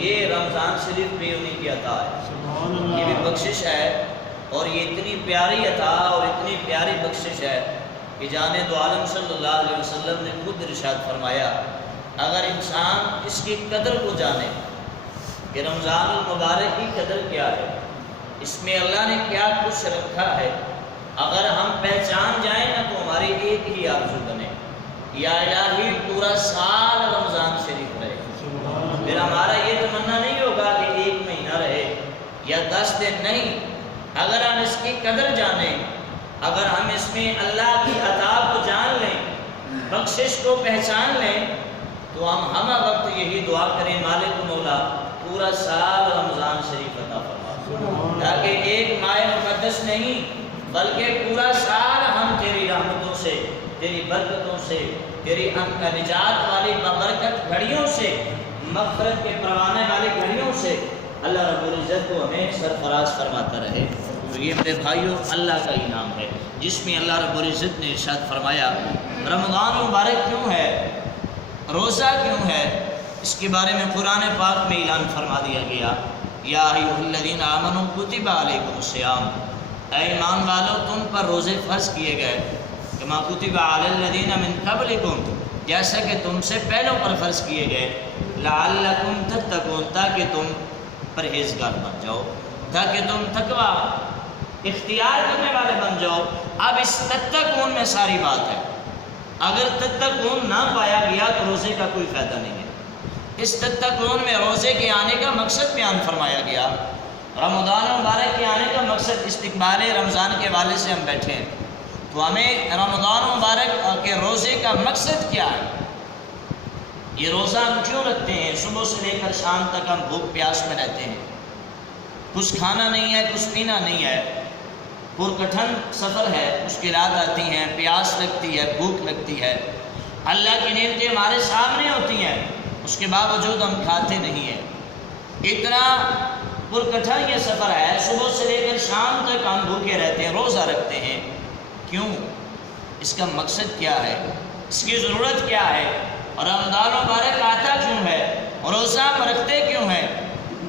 یہ رمضان شریف بھی انہیں کی عطا ہے، یہ بھی بخشش ہے، اور یہ اتنی پیاری عطا اور اتنی پیاری بخشش ہے کہ جان دو عالم صلی اللہ علیہ وسلم نے خود ارشاد فرمایا اگر انسان اس کی قدر کو جانے کہ رمضان المبارک کی قدر کیا ہے، اس میں اللہ نے کیا کچھ رکھا ہے، اگر ہم پہچان جائیں نا تو ہماری ایک ہی آرزو بنے، یا الہی پورا سال رمضان شریف رہے۔ پھر ہمارا یہ تمنا نہیں ہوگا کہ 1 مہینہ رہے یا 10 دن، نہیں، اگر ہم اس کی قدر جانیں، اگر ہم اس میں اللہ کی عطا کو جان لیں، بخشش کو پہچان لیں، تو ہم ہمہ وقت یہی دعا کریں مالک مولا پورا سال رمضان شریف عطا فرما، تاکہ ایک ماہ مقدس نہیں بلکہ پورا سال ہم تیری رحمتوں سے، تیری برکتوں سے، تیری نجات والی بابرکت گھڑیوں سے، مغفرت کے پروانے والی گھڑیوں سے اللہ رب العزت کو ہمیں سرفراز فرماتا رہے۔ تو یہ میرے بھائیوں اللہ کا انعام ہے جس میں اللہ رب العزت نے ارشاد فرمایا رمضان مبارک کیوں ہے، روزہ کیوں ہے، اس کے بارے میں قرآن پاک میں اعلان فرما دیا گیا یا ایھا الذین آمنوا کتب علیکم الصیام، اے ایمان والو تم پر روزے فرض کیے گئے، کما کتب علی الذین من قبلکم، جیسا کہ تم سے پہلوں پر فرض کیے گئے، لعلکم تتقون، تاکہ تم پرہیزگار بن جاؤ، تاکہ تم تقوی اختیار کرنے والے بن جاؤ۔ اب اس تتقون میں ساری بات ہے، اگر تتقون نہ پایا گیا تو روزے کا کوئی فائدہ نہیں ہے۔ اس تتقون میں روزے کے آنے کا مقصد بیان فرمایا گیا، رمضان مبارک کے آنے کا مقصد استقبال رمضان کے حوالے سے ہم بیٹھے ہیں، تو ہمیں رمضان مبارک کے روزے کا مقصد کیا ہے، یہ روزہ ہم کیوں رکھتے ہیں؟ صبح سے لے کر شام تک ہم بھوک پیاس میں رہتے ہیں، کچھ کھانا نہیں ہے، کچھ پینا نہیں ہے، پرکٹھن سفر ہے، مشکلات آتی ہیں، پیاس لگتی ہے، بھوک لگتی ہے، اللہ کی نعمتیں ہمارے سامنے ہوتی ہیں، اس کے باوجود ہم کھاتے نہیں ہیں، اتنا پرکٹھن یہ سفر ہے، صبح سے لے کر شام تک ہم بھوکے رہتے ہیں، روزہ رکھتے ہیں، کیوں؟ اس کا مقصد کیا ہے، اس کی ضرورت کیا ہے، اور رمضان مبارک آتا کیوں ہے، روزہ ہم رکھتے کیوں ہیں؟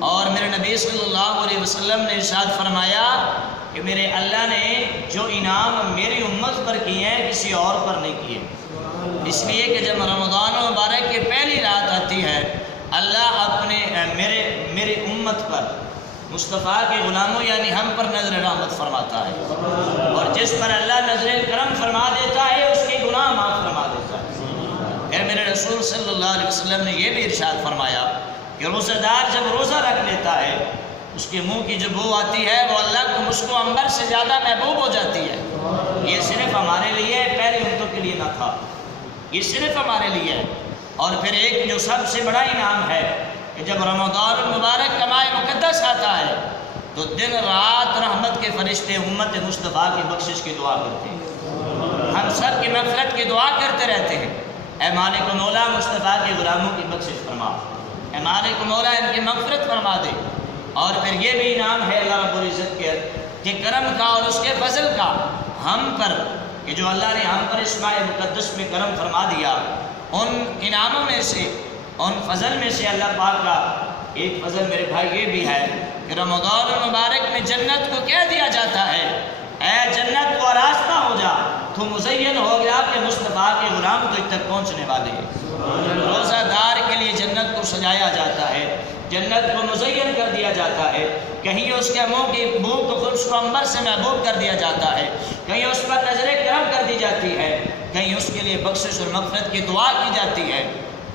اور میرے نبی صلی اللہ علیہ وسلم نے ارشاد فرمایا کہ میرے اللہ نے جو انعام میری امت پر کیے ہیں کسی اور پر نہیں کیے، اس لیے کہ جب رمضان مبارک کی پہلی رات آتی ہے اللہ اپنے میری امت پر، مصطفیٰ کے غلاموں یعنی ہم پر نظر رحمت فرماتا ہے، اور جس پر اللہ نظر کرم فرما دیتا ہے اس کے گناہ معاف فرما دیتا ہے۔ پھر میرے رسول صلی اللہ علیہ وسلم نے یہ بھی ارشاد فرمایا کہ روزہ دار جب روزہ رکھ لیتا ہے اس کے منہ کی جو بو آتی ہے وہ اللہ کو مشک و عنبر سے زیادہ محبوب ہو جاتی ہے۔ یہ صرف ہمارے لیے، پہلی امتوں کے لیے نہ تھا، یہ صرف ہمارے لیے ہے۔ اور پھر ایک جو سب سے بڑا انعام ہے کہ جب رمضان المبارک کا ماہ مقدس آتا ہے تو دن رات رحمت کے فرشتے امت مصطفیٰ کی بخشش کی دعا کرتے ہیں، ہم سب کی مغفرت کی دعا کرتے رہتے ہیں، اے مالک مولا مصطفیٰ کے غلاموں کی بخشش فرما، اے مالک مولا ان کی مغفرت فرما دے۔ اور پھر یہ بھی انعام ہے اللہ رب العزت کے کہ کرم کا اور اس کے فضل کا ہم پر، کہ جو اللہ نے ہم پر اس ماہ مقدس میں کرم فرما دیا، ان انعاموں میں سے، ان فضل میں سے اللہ پاک کا ایک فضل میرے بھائی یہ بھی ہے کہ رمضان المبارک میں جنت کو کہہ دیا جاتا ہے اے جنت کو راستہ ہو جا، تو مزین ہو گیا کہ مصطفیٰ کے غلام تجھ تک پہنچنے والے ہیں۔ روزہ دار کے لیے جنت کو سجایا جاتا ہے، جنت کو مزین کر دیا جاتا ہے، کہیں اس کے منہ کی بو کو خشک و عنبر سے محبوب کر دیا جاتا ہے، کہیں اس پر نظر کرم کر دی جاتی ہے، کہیں اس کے لیے بخشش اور مغفرت کی دعا کی جاتی ہے۔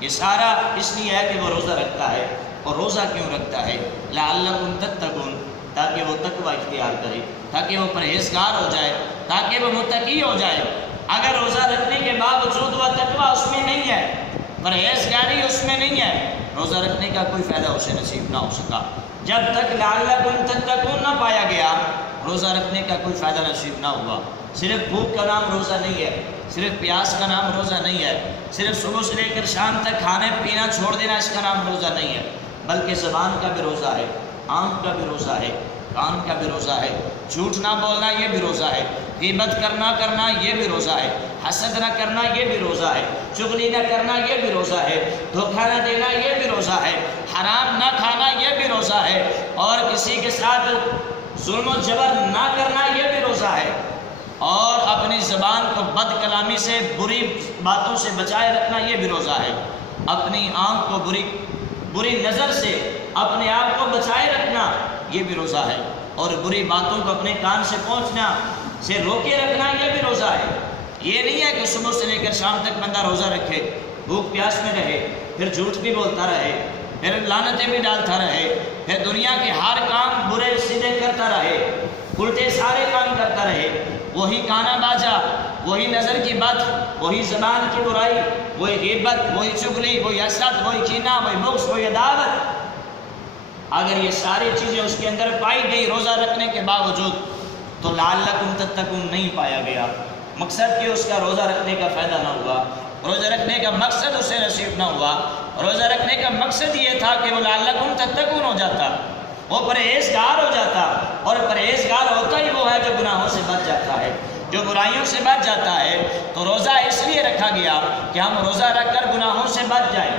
یہ سارا اس لیے ہے کہ وہ روزہ رکھتا ہے، اور روزہ کیوں رکھتا ہے؟ لعلکم تتقون، تاکہ وہ تقوی اختیار کرے، تاکہ وہ پرہیزگار ہو جائے، تاکہ وہ متقی ہو جائے۔ اگر روزہ رکھنے کے باوجود وہ تقوی اس میں نہیں ہے، پرہیزگاری اس میں نہیں ہے، روزہ رکھنے کا کوئی فائدہ اسے نصیب نہ ہو سکا۔ جب تک لعلکم تتقون نہ پایا گیا روزہ رکھنے کا کوئی فائدہ نصیب نہ ہوا۔ صرف بھوک کا نام روزہ نہیں ہے، صرف پیاس کا نام روزہ نہیں ہے، صرف صبح سے لے کر شام تک کھانے پینا چھوڑ دینا اس کا نام روزہ نہیں ہے، بلکہ زبان کا بھی روزہ ہے، آنکھ کا بھی روزہ ہے، کان کا بھی روزہ ہے، جھوٹ نہ بولنا یہ بھی روزہ ہے، غیبت کرنا یہ بھی روزہ ہے، حسد نہ کرنا یہ بھی روزہ ہے، چغلی نہ کرنا یہ بھی روزہ ہے، دھوکہ نہ دینا یہ بھی روزہ ہے، حرام نہ کھانا یہ بھی روزہ ہے، اور کسی کے ساتھ ظلم و جبر نہ کرنا یہ بھی روزہ ہے، اور اپنی زبان کو بد کلامی سے بری باتوں سے بچائے رکھنا یہ بھی روزہ ہے، اپنی آنکھ کو بری نظر سے اپنے آپ کو بچائے رکھنا یہ بھی روزہ ہے، اور بری باتوں کو اپنے کان سے پہنچنا سے روکے رکھنا یہ بھی روزہ ہے۔ یہ نہیں ہے کہ صبح سے لے کر شام تک بندہ روزہ رکھے، بھوک پیاس میں رہے، پھر جھوٹ بھی بولتا رہے، پھر لعنتیں بھی ڈالتا رہے، پھر دنیا کے ہر کام برے سیدھے کرتا رہے، الٹے سارے کام کرتا رہے، وہی گانا باجا، وہی نظر کی بد، وہی زبان کی برائی، وہی غیبت، وہی چغلی، وہی حسد، وہی کینہ، وہی بغض، وہی عداوت۔ اگر یہ ساری چیزیں اس کے اندر پائی گئی روزہ رکھنے کے باوجود تو لعلکم تتقون نہیں پایا گیا، مقصد کہ اس کا روزہ رکھنے کا فائدہ نہ ہوا، روزہ رکھنے کا مقصد اسے نصیب نہ ہوا، روزہ رکھنے کا مقصد یہ تھا کہ وہ لعلکم تتقون ہو جاتا، وہ پرہیزگار ہو جاتا، اور پرہیزگار ہوتا ہی وہ ہے جو گناہوں سے بچ جاتا ہے، جو برائیوں سے بچ جاتا ہے۔ تو روزہ اس لیے رکھا گیا کہ ہم روزہ رکھ کر گناہوں سے بچ جائیں،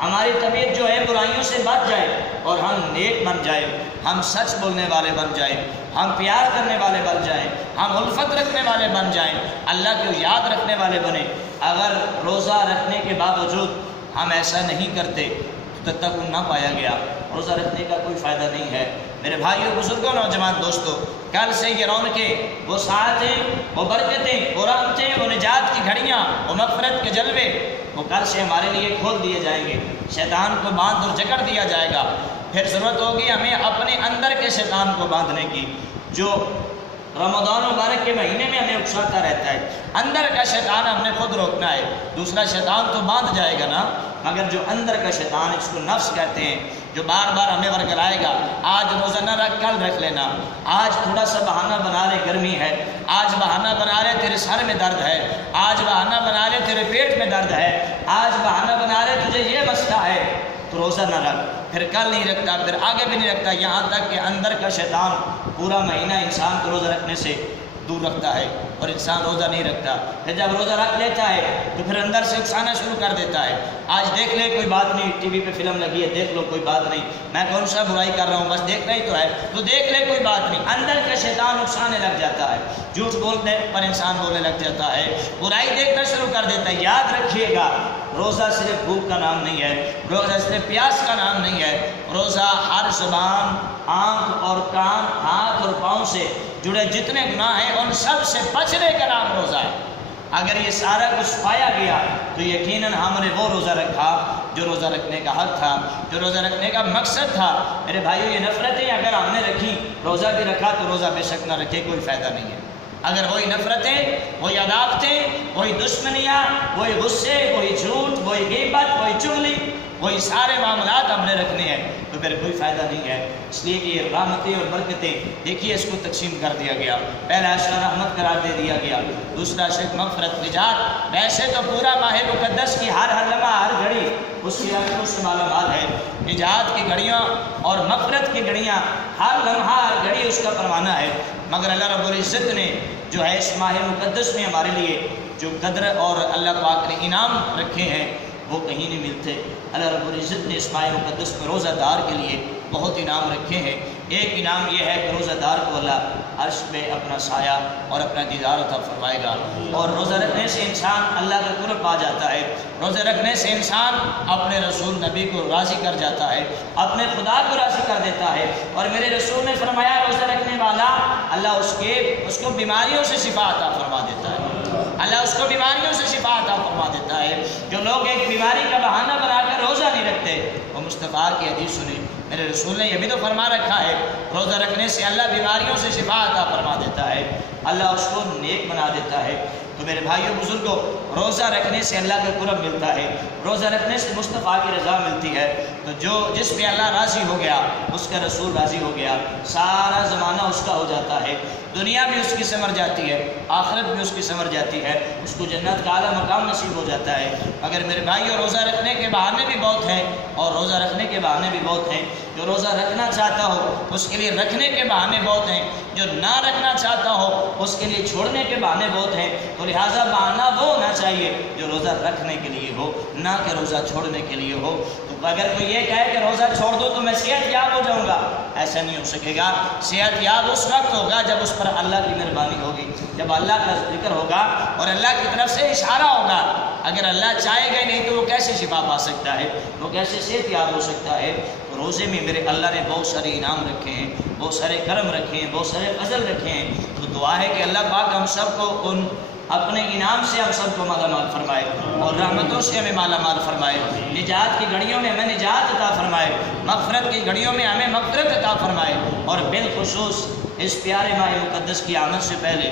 ہماری طبیعت جو ہے برائیوں سے بچ جائے، اور ہم نیک بن جائیں، ہم سچ بولنے والے بن جائیں، ہم پیار کرنے والے بن جائیں، ہم الفت رکھنے والے بن جائیں، اللہ کو یاد رکھنے والے بنیں۔ اگر روزہ رکھنے کے باوجود ہم ایسا نہیں کرتے تو تتقون نہ پایا گیا، روزہ رکھنے کا کوئی فائدہ نہیں ہے۔ میرے بھائیوں، بزرگوں، نوجوان دوستوں، کل سے یہ رونقیں، وہ ساعتیں، وہ برکتیں، وہ رحمتیں، وہ نجات کی گھڑیاں، وہ مغفرت کے جلوے، وہ کل سے ہمارے لیے کھول دیے جائیں گے، شیطان کو باندھ اور جکڑ دیا جائے گا۔ پھر ضرورت ہوگی ہمیں اپنے اندر کے شیطان کو باندھنے کی، جو رمضان مبارک کے مہینے میں ہمیں اکساتا رہتا ہے۔ اندر کا شیطان ہم نے خود روکنا ہے، دوسرا شیطان تو باندھ جائے گا نا، مگر جو اندر کا شیطان، اس کو نفس کہتے ہیں، جو بار بار ہمیں ورگلائے گا، آج روزہ نہ رکھ، کل رکھ لینا، آج تھوڑا سا بہانہ بنا لے گرمی ہے، آج بہانہ بنا لے تیرے سر میں درد ہے، آج بہانہ بنا لے تیرے پیٹ میں درد ہے، آج بہانہ بنا لے تجھے یہ مسئلہ ہے، تو روزہ نہ رکھ، پھر کل نہیں رکھتا، پھر آگے بھی نہیں رکھتا، یہاں تک کہ اندر کا شیطان پورا مہینہ انسان کو روزہ رکھنے سے دور رکھتا ہے، اور انسان روزہ نہیں رکھتا۔ پھر جب روزہ رکھ لیتا ہے تو پھر اندر سے اکسانا شروع کر دیتا ہے، آج دیکھ لے کوئی بات نہیں، ٹی وی پہ فلم لگی ہے دیکھ لو کوئی بات نہیں، میں کون سا برائی کر رہا ہوں، بس دیکھنا ہی تو ہے، تو دیکھ لے کوئی بات نہیں، اندر کا شیطان اکسانے لگ جاتا ہے، جھوٹ بولنے پر انسان بولنے لگ جاتا ہے، برائی دیکھنا شروع کر دیتا ہے۔ یاد رکھیے گا، روزہ صرف بھوک کا نام نہیں ہے، روزہ صرف پیاس کا نام نہیں ہے، روزہ ہر زبان، آنکھ اور کان، ہاتھ اور پاؤں سے جڑے جتنے گناہ ہیں ان سب سے بچنے کا نام روزہ ہے۔ اگر یہ سارا کچھ پایا گیا تو یقیناً ہم نے وہ روزہ رکھا جو روزہ رکھنے کا حق تھا، جو روزہ رکھنے کا مقصد تھا۔ میرے بھائیو، یہ نفرتیں اگر ہم نے رکھی، روزہ بھی رکھا تو روزہ بے شک نہ رکھے، کوئی فائدہ نہیں ہے۔ اگر وہی نفرتیں، وہی عداوتیں، وہی دشمنیاں، وہی غصے، وہی جھوٹ، وہی غیبت، وہی چغلی، وہی سارے معاملات ہم نے رکھنے ہیں تو پھر کوئی فائدہ نہیں ہے۔ اس لیے کہ یہ رحمتیں اور برکتیں، دیکھیے اس کو تقسیم کر دیا گیا، پہلا عشرہ رحمت قرار دے دیا گیا، دوسرا عشرہ مغفرت نجات۔ ویسے تو پورا ماہ مقدس کی ہر لمحہ، ہر گھڑی اس کی رحمتوں سے مالا مال ہے، نجات کی گھڑیاں اور مغفرت کی گھڑیاں، ہر لمحہ ہر گھڑی اس کا پروانہ ہے۔ مگر اللہ رب العزت نے جو ہے اس ماہ مقدس میں ہمارے لیے جو قدر اور اللہ پاک نے انعام رکھے ہیں وہ کہیں نہیں ملتے۔ اللہ رب العزت نے اس ماہ مقدس میں روزہ دار کے لیے بہت انعام رکھے ہیں۔ ایک انعام یہ ہے کہ روزہ دار کو اللہ عرش میں اپنا سایہ اور اپنا دیدار عطا فرمائے گا، اور روزہ رکھنے سے انسان اللہ کا قرب پا جاتا ہے، روزہ رکھنے سے انسان اپنے رسول نبی کو راضی کر جاتا ہے، اپنے خدا کو راضی کر دیتا ہے۔ اور میرے رسول نے فرمایا، روزہ رکھنے والا اللہ اس کو بیماریوں سے شفا عطا فرما دیتا ہے، اللہ اس کو بیماریوں سے شفا عطا فرما دیتا ہے۔ جو لوگ ایک بیماری کا بہانہ بنا کر روزہ نہیں رکھتے، وہ مصطفیٰ کی حدیث سنیں، میرے رسول نے یہ بھی تو فرما رکھا ہے، روزہ رکھنے سے اللہ بیماریوں سے شفا عطا فرما دیتا ہے، اللہ اس کو نیک بنا دیتا ہے۔ تو میرے بھائیوں بزرگوں، روزہ رکھنے سے اللہ کا قرب ملتا ہے، روزہ رکھنے سے مصطفیٰ کی رضا ملتی ہے، تو جس پہ اللہ راضی ہو گیا اس کا رسول راضی ہو گیا، سارا زمانہ اس کا ہو جاتا ہے، دنیا بھی اس کی سنور جاتی ہے، آخرت بھی اس کی سنور جاتی ہے، اس کو جنت کا اعلیٰ مقام نصیب ہو جاتا ہے۔ اگر میرے بھائیو روزہ رکھنے کے بہانے بھی بہت ہیں، اور روزہ رکھنے کے بہانے بھی بہت ہیں، جو روزہ رکھنا چاہتا ہو اس کے لیے رکھنے کے بہانے بہت ہیں، جو نہ رکھنا چاہتا ہو اس کے لیے چھوڑنے کے بہانے بہت ہیں، تو لہٰذا بہانہ وہ ہونا چاہیے جو روزہ رکھنے کے لیے ہو، نہ کہ روزہ چھوڑنے کے لیے ہو۔ تو اگر کوئی یہ کہے کہ روزہ چھوڑ دو تو میں صحت یاب ہو جاؤں گا، ایسا نہیں ہو سکے گا۔ صحت یاب اس وقت ہوگا جب اس پر اللہ کی مہربانی ہوگی، جب اللہ کا ذکر ہوگا اور اللہ کی طرف سے اشارہ ہوگا۔ اگر اللہ چاہے گا نہیں تو وہ کیسے شفا پا سکتا ہے، وہ کیسے صحت یاب ہو سکتا ہے؟ تو روزے میں میرے اللہ نے بہت سارے انعام رکھے ہیں، بہت سارے کرم رکھے ہیں، بہت سارے فضل رکھے ہیں۔ تو دعا ہے کہ اللہ پاک ہم سب کو ان اپنے انعام سے ہم سب کو مالا مال فرمائے، اور رحمتوں سے ہمیں مالا مال فرمائے، نجات کی گھڑیوں میں ہمیں نجات عطا فرمائے، مغفرت کی گھڑیوں میں ہمیں مغفرت عطا فرمائے، اور بالخصوص اس پیارے ماہ مقدس کی آمد سے پہلے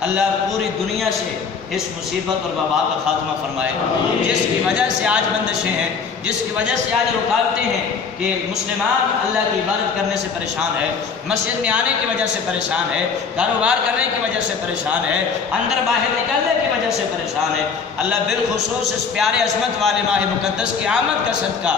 اللہ پوری دنیا سے اس مصیبت اور وبا کا خاتمہ فرمائے، جس کی وجہ سے آج بندشیں ہیں، جس کی وجہ سے آج رکاوٹیں ہیں کہ مسلمان اللہ کی عبادت کرنے سے پریشان ہے، مسجد میں آنے کی وجہ سے پریشان ہے، کاروبار کرنے کی وجہ سے پریشان ہے، اندر باہر نکلنے کی وجہ سے پریشان ہے۔ اللہ بالخصوص اس پیارے عظمت والے ماہ مقدس کی آمد کا صدقہ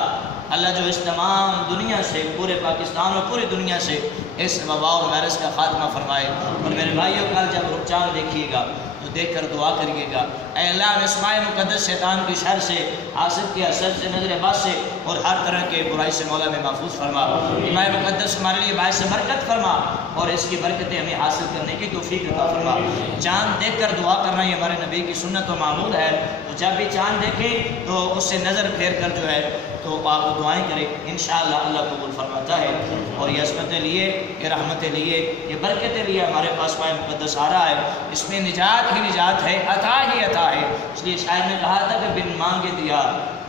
اللہ جو اس تمام دنیا سے، پورے پاکستان اور پوری دنیا سے اس وبا اور وائرس کا خاتمہ فرمائے۔ اور میرے بھائیوں کل جب چاند دیکھیے گا تو دیکھ کر دعا کریے گا، اے اللہ اس ماہ مقدس شیطان کی شر سے، حاسد کے اثر سے، نظر بد سے اور ہر طرح کے برائی سے مولا میں محفوظ فرما۔ یہ ماہ مقدس ہمارے لیے باعث برکت فرما، اور اس کی برکتیں ہمیں حاصل کرنے کی توفیق عطا فرما۔ چاند دیکھ کر دعا کرنا یہ ہمارے نبی کی سنت و معمول ہے، تو جب بھی چاند دیکھیں تو اس سے نظر پھیر کر جو ہے تو آپ دعائیں کریں، انشاءاللہ اللہ قبول فرماتا ہے۔ اور یہ عصمتیں لیے، یہ رحمتیں لیے، یہ برکتیں لیے ہمارے پاس ماہ مقدس آ رہا ہے، اس میں نجات ہی نجات ہے، عطا ہی عطا ہے۔ اس لیے شاعر نے کہا تھا کہ بن مانگے دیا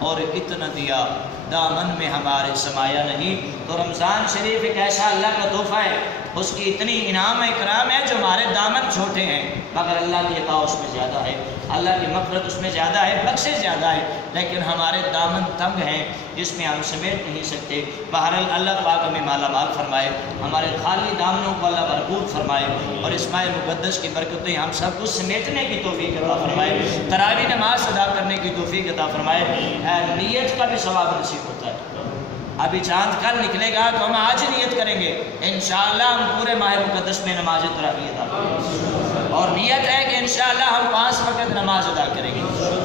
اور اتنا دیا، دامن میں ہمارے سمایا نہیں۔ تو رمضان شریف ایک ایسا اللہ کا تحفہ ہے، اس کی اتنی انعام اکرام ہے جو ہمارے دامن چھوٹے ہیں، مگر اللہ کی عطا اس میں زیادہ ہے، اللہ کی مغفرت اس میں زیادہ ہے، بخشش زیادہ ہے، لیکن ہمارے دامن تنگ ہیں جس میں ہم سمیٹ نہیں سکتے۔ بہرحال اللہ پاک ہمیں مالا مال فرمائے، ہمارے خالی دامنوں کو اللہ بھرپور فرمائے، اور اس ماہ مقدس کی برکتیں ہم سب کو سمیٹنے کی توفیق عطا فرمائے، تراویح نماز ادا کرنے کی توفیق عطا فرمائے۔ نیت کا بھی ثواب نصیب ہوتا ہے۔ ابھی چاند کل نکلے گا تو ہم آج نیت کریں گے، انشاءاللہ ہم پورے ماہ مقدس میں نماز تراویح ادا کریں گے، اور نیت ہے کہ انشاءاللہ ہم 5 وقت نماز ادا کریں گے،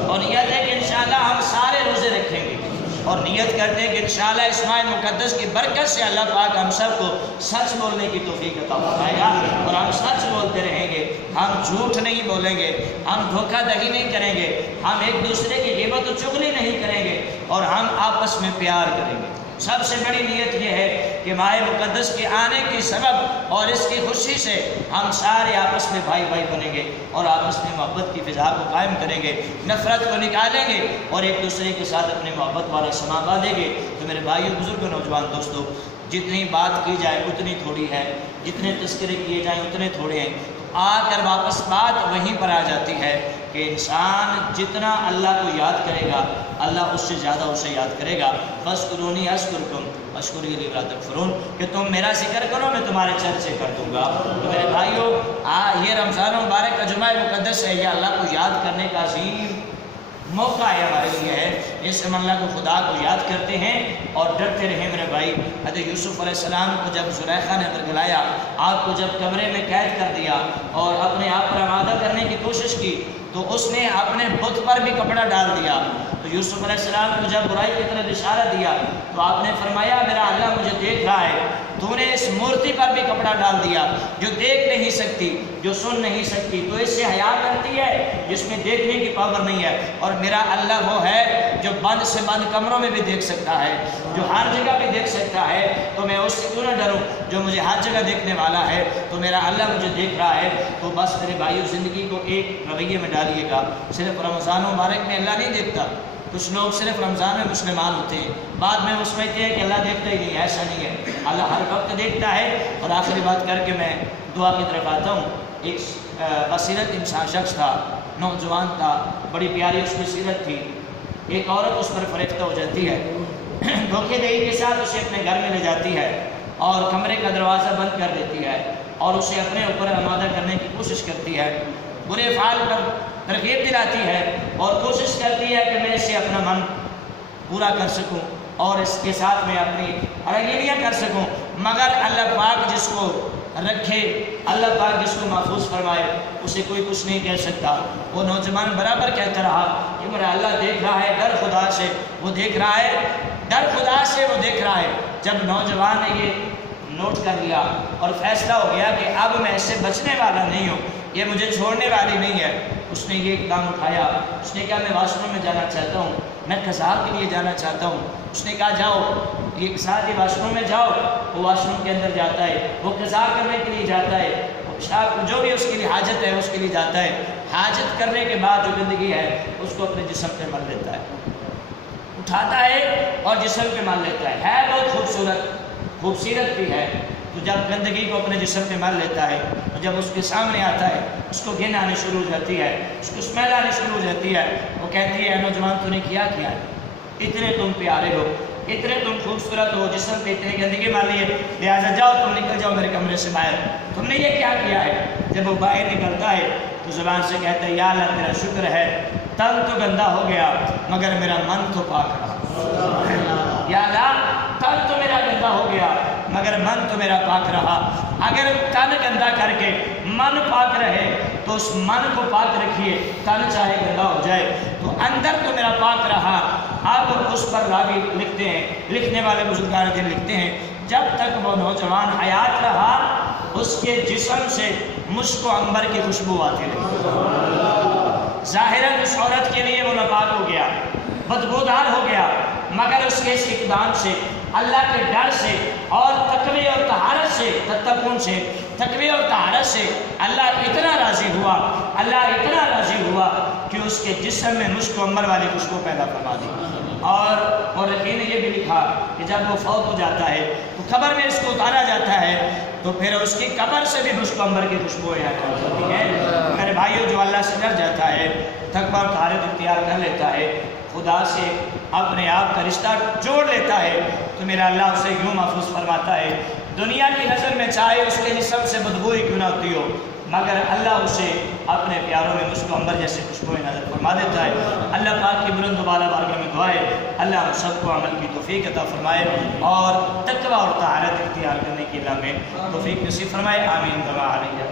اور نیت ہے کہ انشاءاللہ ہم سارے روزے رکھیں گے، اور نیت کرتے ہیں کہ انشاءاللہ اس ماہ مقدس کی برکت سے اللہ پاک ہم سب کو سچ بولنے کی توفیق عطا فرمائے گا، اور ہم سچ بولتے رہیں گے، ہم جھوٹ نہیں بولیں گے، ہم دھوکہ دہی نہیں کریں گے، ہم ایک دوسرے کی غیبت و چغلی نہیں کریں گے، اور ہم آپس میں پیار کریں گے۔ سب سے بڑی نیت یہ ہے کہ ماہ مقدس کے آنے کی سبب اور اس کی خوشی سے ہم سارے آپس میں بھائی بھائی بنیں گے، اور آپس میں محبت کی فضا کو قائم کریں گے، نفرت کو نکالیں گے، اور ایک دوسرے کے ساتھ اپنے محبت والا سما باندھیں گے۔ تو میرے بھائیو، بزرگ، نوجوان دوستو، جتنی بات کی جائے اتنی تھوڑی ہے، جتنے تذکرے کیے جائیں اتنے تھوڑے ہیں۔ آ کر واپس بات وہیں پر آ جاتی ہے کہ انسان جتنا اللہ کو یاد کرے گا اللہ اس سے زیادہ اسے یاد کرے گا۔ فاذکرونی اذکرکم واشکروا لی ولا تکفرون، کہ تم میرا ذکر کرو میں تمہارے چرچے کر دوں گا۔ تو میرے بھائیو، یہ رمضان مبارک کا جمعہ مقدس ہے، یہ اللہ کو یاد کرنے کا عظیم موقع ہے ہمارے لیے ہے، اس سے ہم اللہ کو، خدا کو یاد کرتے ہیں اور ڈرتے رہیں۔ میرے بھائی، حضرت یوسف علیہ السلام کو جب زلیخا نے ورگلایا، آپ کو جب کمرے میں قید کر دیا اور اپنے آپ پر آمادہ کرنے کی کوشش کی، تو اس نے اپنے بت پر بھی کپڑا ڈال دیا۔ تو یوسف علیہ السلام کو جب برائی کی طرف اشارہ دیا تو آپ نے فرمایا میرا اللہ مجھے دیکھ رہا ہے، تو نے اس مورتی پر بھی کپڑا ڈال دیا جو دیکھ نہیں سکتی، جو سن نہیں سکتی، تو اس سے حیا کرتی ہے جس میں دیکھنے کی پاور نہیں ہے، اور میرا اللہ وہ ہے جو بند سے بند کمروں میں بھی دیکھ سکتا ہے، جو ہر جگہ بھی دیکھ سکتا ہے، تو میں اس سے کیوں نہ ڈروں جو مجھے ہر جگہ دیکھنے والا ہے، تو میرا اللہ مجھے دیکھ رہا ہے۔ تو بس میرے بھائیو، زندگی کو ایک رویے میں ڈالیے گا، صرف رمضان مبارک میں اللہ نہیں دیکھتا۔ کچھ لوگ صرف رمضان میں مسلمان ہوتے ہیں، بعد میں وہ سمجھتے ہیں کہ اللہ دیکھتا ہی نہیں، ایسا نہیں ہے، اللہ ہر وقت دیکھتا ہے۔ اور آخری بات کر کے میں دعا کی طرف آتا ہوں۔ ایک بصیرت انسان شخص تھا، نوجوان تھا، بڑی پیاری اس کی سیرت تھی۔ ایک عورت اس پر فریفتہ ہو جاتی ہے، دھوکے دہی کے ساتھ اسے اپنے گھر میں لے جاتی ہے اور کمرے کا دروازہ بند کر دیتی ہے اور اسے اپنے اوپر آمادہ کرنے کی کوشش کرتی ہے، برے افعال پر ترغیب دلاتی ہے اور کوشش کرتی ہے کہ میں اسے اپنا من پورا کر سکوں اور اس کے ساتھ میں اپنی رنگینیاں کر سکوں، مگر اللہ پاک جس کو رکھے، اللہ پاک جس کو محفوظ فرمائے، اسے کوئی کچھ نہیں کہہ سکتا۔ وہ نوجوان برابر کہتا رہا کہ میرا اللہ دیکھ رہا ہے، ڈر خدا سے وہ دیکھ رہا ہے، ڈر خدا سے وہ دیکھ رہا ہے۔ جب نوجوان نے یہ نوٹ کر لیا اور فیصلہ ہو گیا کہ اب میں اس سے بچنے والا نہیں ہوں، یہ مجھے چھوڑنے والی نہیں ہے، اس نے یہ اقدام اٹھایا۔ اس نے کہا میں واش روم میں جانا چاہتا ہوں، میں قضاء کے لیے جانا چاہتا ہوں۔ اس نے کہا جاؤ، یہ ساتھ ہی واش روم میں جاؤ۔ وہ واش روم کے اندر جاتا ہے، وہ قضاء کرنے کے لیے جاتا ہے، جو بھی اس کے لیے حاجت ہے اس کے لیے جاتا ہے۔ حاجت کرنے کے بعد جو گندگی ہے اس کو اپنے جسم پہ مل لیتا ہے، اٹھاتا ہے اور جسم پہ مل لیتا ہے بہت خوبصورت بھی ہے۔ تو جب گندگی کو اپنے جسم پہ مل لیتا ہے تو جب اس کے سامنے آتا ہے اس کو گھن آنی شروع ہو جاتی ہے، اس کو اسمیل آنی شروع ہو جاتی ہے۔ وہ کہتی ہے نوجوان تو نے کیا ہے، اتنے تم پیارے ہو، اتنے تم خوبصورت ہو، جسم پہ اتنی گندگی مال لی ہے، لہٰذا جاؤ تم نکل جاؤ میرے کمرے سے باہر، تم نے یہ کیا کیا ہے؟ جب وہ باہر نکلتا ہے تو زبان سے کہتا ہے یا اللہ تیرا شکر ہے، تن تو گندا ہو گیا مگر میرا من تو پاک رہا۔ یا اللہ تن تو میرا گندا ہو گیا مگر من تو میرا پاک رہا۔ اگر تن گندا کر کے من پاک رہے تو اس من کو پاک رکھیے، تن چاہے گندا ہو جائے تو اندر تو میرا پاک رہا۔ اب اس پر راوی لکھتے ہیں، لکھنے والے بزرگان دین لکھتے ہیں جب تک وہ نوجوان حیات رہا اس کے جسم سے مشک و عنبر کی خوشبو آتی رہی۔ ظاہراً اس عورت کے لیے وہ ناپاک ہو گیا، بدبودار ہو گیا، مگر اس کے اس اقدام سے، اللہ کے ڈر سے اور تقوی اور طہارت سے، تتقون سے، تقوی اور طہارت سے اللہ اتنا راضی ہوا، اللہ اتنا راضی ہوا کہ اس کے جسم میں مشک و عنبر والی خوشبو پیدا فرما دی۔ اور مورخین نے یہ بھی لکھا کہ جب وہ فوت ہو جاتا ہے تو قبر میں اس کو اتارا جاتا ہے تو پھر اس کی قبر سے بھی مشک و عنبر کی خوشبو ہوتی ہے۔ میرے بھائیو، جو اللہ سے ڈر جاتا ہے، تقوی اور طہارت اختیار کر لیتا ہے، خدا سے اپنے آپ کا رشتہ جوڑ لیتا ہے تو میرا اللہ اسے یوں محفوظ فرماتا ہے، دنیا کی نظر میں چاہے اس کے جسم سے بدبو ہی کیوں نہ ہوتی ہو مگر اللہ اسے اپنے پیاروں میں مشک و عنبر جیسے خوشبوئیں نظر فرما دیتا ہے۔ اللہ پاک کی بلند و بالا بارگاہ میں دعا ہے اللہ ہم سب کو عمل کی توفیق عطا فرمائے اور تقوی اور طہارت اختیار کرنے کی اللہ میں توفیق نصیب فرمائے، آمین۔ دعا علیہ